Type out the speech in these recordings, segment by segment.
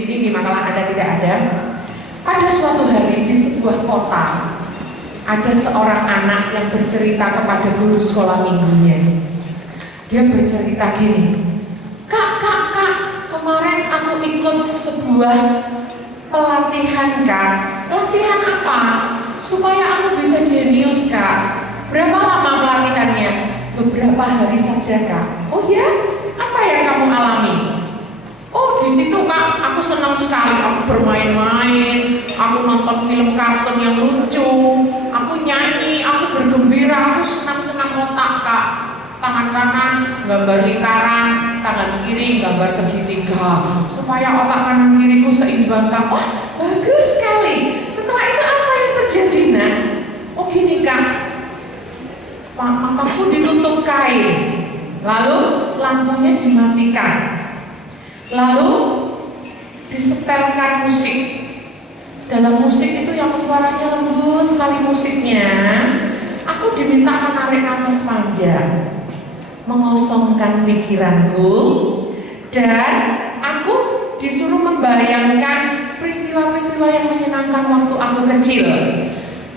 Ini di makalah ada tidak ada. Pada suatu hari di sebuah kota ada seorang anak yang bercerita kepada guru sekolah minggunya. Dia bercerita gini, kak, kemarin aku ikut sebuah pelatihan kak. Pelatihan apa? Supaya aku bisa jenius kak. Berapa lama pelatihannya? Beberapa hari saja kak. Oh ya? Apa yang kamu alami? Oh di situ kak, aku senang sekali. Aku bermain-main, aku nonton film kartun yang lucu, aku nyanyi, aku bergembira, aku senang-senang otak kak. Tangan kanan gambar lingkaran, tangan kiri gambar segitiga, supaya otak kanan kiriku seimbang kak. Wah bagus sekali. Setelah itu apa yang terjadi nak? Oh gini kak, mataku ditutup kain, lalu lampunya dimatikan, lalu disetelkan musik. Dalam musik itu yang suaranya lembut sekali musiknya, aku diminta menarik nafas panjang, mengosongkan pikiranku, dan aku disuruh membayangkan peristiwa-peristiwa yang menyenangkan waktu aku kecil.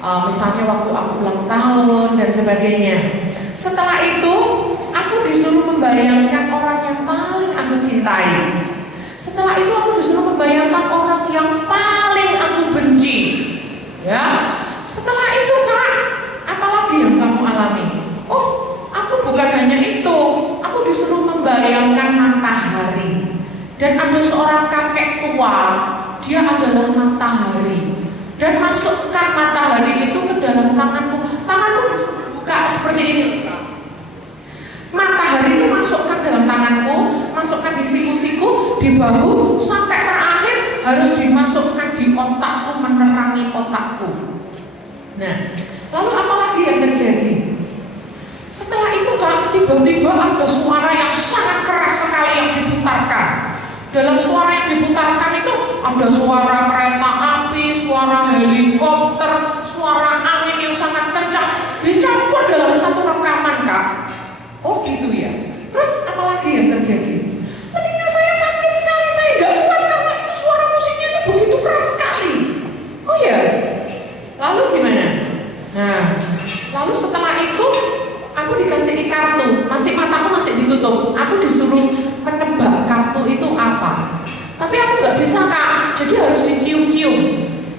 Misalnya waktu aku ulang tahun dan sebagainya. Setelah itu aku disuruh membayangkan orang yang paling aku cintai. Setelah itu aku disuruh membayangkan orang yang paling aku benci. Ya. Setelah itu kak, apalagi yang kamu alami? Oh, aku bukan hanya itu. Aku disuruh membayangkan matahari. Dan ada seorang kakek tua, dia adalah matahari. Dan masukkan matahari itu ke dalam tanganku. Tanganku buka seperti ini. Matahari itu masukkan dalam tanganku, masukkan di siku-siku, di bahu, sampai terakhir harus dimasukkan di otakku, menerangi otakku. Nah, lalu apa lagi yang terjadi? Setelah itu kan tiba-tiba ada suara yang sangat keras sekali yang diputarkan. Dalam suara yang diputarkan itu ada suara kereta api, suara helikopter, suara angin yang sangat kencang, dicampur dalam satu rekaman kak. Oh gitu ya. Terus apa lagi yang terjadi? Telinga saya sakit sekali, saya nggak kuat karena itu suara musiknya itu begitu keras sekali. Oh ya. Lalu gimana? Nah, lalu setelah itu aku dikasih kartu, mataku masih ditutup. Aku disuruh menebak kartu itu apa. Tapi aku nggak bisa kak, jadi harus dicium-cium.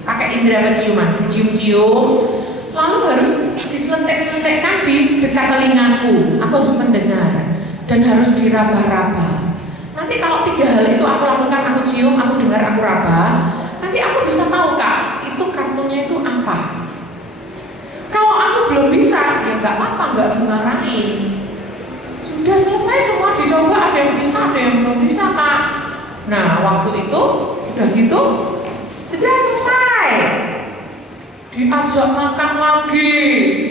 Pakai indera penciuman, dicium-cium. Lalu harus diselentek-selentekkan di dekat telingaku. Aku harus mendengar dan harus diraba-raba. Nanti kalau 3 hal itu aku lakukan, aku cium, aku dengar, aku raba, nanti aku bisa tahu kak, itu kartunya itu apa. Kalau aku belum bisa, ya nggak apa-apa, nggak dimarahin. Sudah selesai semua dicoba, ada yang bisa, ada yang belum bisa kak. Nah waktu itu sudah gitu, sudah selesai. Diajak makan lagi,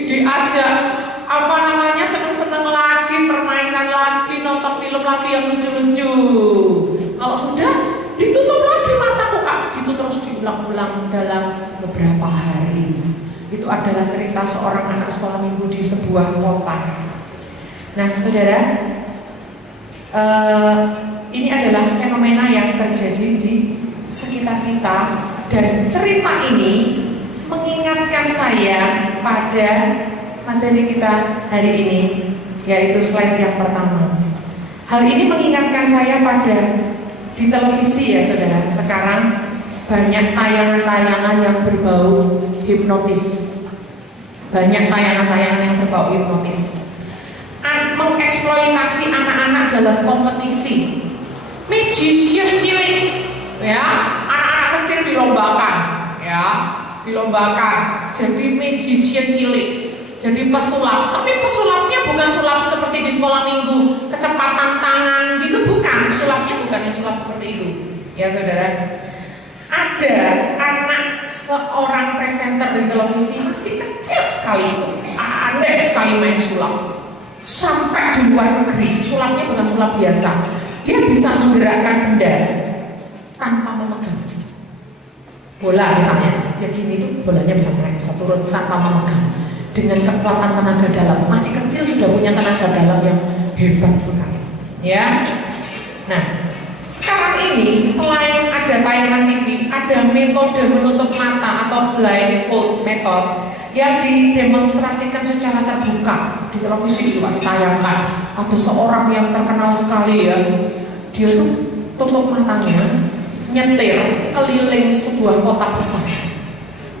diajak seneng-seneng lagi, permainan lagi, nonton film lagi yang lucu-lucu. Kalau sudah, ditutup lagi mataku kak. Itu terus diulang-ulang dalam beberapa hari. Itu adalah cerita seorang anak sekolah minggu di sebuah kota. Nah saudara, ini adalah fenomena yang terjadi di sekitar kita. Dan cerita ini mengingatkan saya pada materi kita hari ini, yaitu slide yang pertama. Hal ini mengingatkan saya pada di televisi ya saudara. Sekarang banyak tayangan-tayangan yang berbau hipnotis. Banyak tayangan-tayangan yang berbau hipnotis. Mengeksploitasi anak-anak dalam kompetisi. Magician cilik, ya, anak-anak kecil dilombakan, ya, dilombakan jadi magician cilik, jadi pesulap. Tapi pesulapnya bukan sulap seperti di sekolah minggu, kecepatan tangan gitu, bukan. Sulapnya bukan yang sulap seperti itu, ya saudara. Ada anak seorang presenter di televisi masih kecil sekali, aneh sekali main sulap. Sampai di luar negeri, sulapnya bukan sulap biasa. Dia bisa menggerakkan benda tanpa memegang. Bola misalnya, dia gini tuh bolanya bisa naik, bisa turun tanpa memegang. Dengan kekuatan tenaga dalam, masih kecil sudah punya tenaga dalam yang hebat sekali. Ya, nah sekarang ini selain ada tayangan TV, ada metode menutup mata atau blindfold method yang didemonstrasikan secara terbuka di televisi juga ditayangkan. Ada seorang yang terkenal sekali ya, dia tuh tutup matanya, nyetir keliling sebuah kota besar,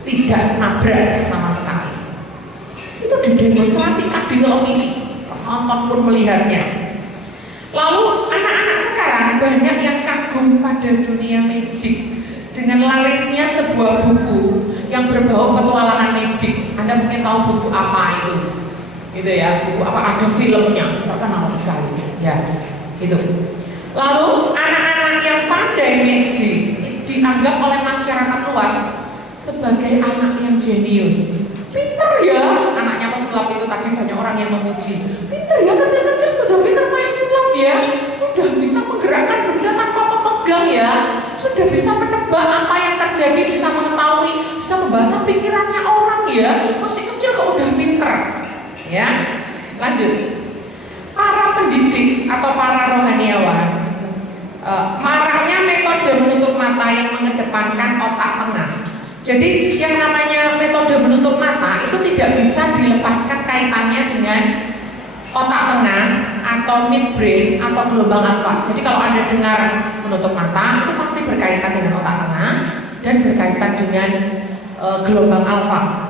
tidak nabrak sama sekali. Itu didemonstrasikan di televisi, penonton pun melihatnya. Lalu anak-anak sekarang banyak yang kagum pada dunia magic dengan larisnya sebuah buku yang berbau petualangan magic. Anda mungkin tahu buku apa itu? Gitu ya, buku apa, ada filmnya, terkenal sekali. Ya, itu. Lalu anak-anak yang pandai magic dianggap oleh masyarakat luas sebagai anak yang jenius. Pinter ya, anaknya pesulap itu tadi banyak orang yang memuji. Pinter ya, kecil-kecil sudah pinter main sulap ya, sudah bisa menggerakkan benda tanpa memegang ya, sudah bisa menebak apa yang terjadi, bisa mengetahui, bisa membaca pikirannya orang ya, masih kecil kok udah pinter. Ya, lanjut. Para pendidik atau para rohaniawan, maraknya metode menutup mata yang mengedepankan otak tengah. Jadi yang namanya metode menutup mata itu tidak bisa dilepaskan kaitannya dengan otak tengah atau midbrain atau gelombang alfa. Jadi kalau Anda dengar menutup mata itu pasti berkaitan dengan otak tengah dan berkaitan dengan gelombang alfa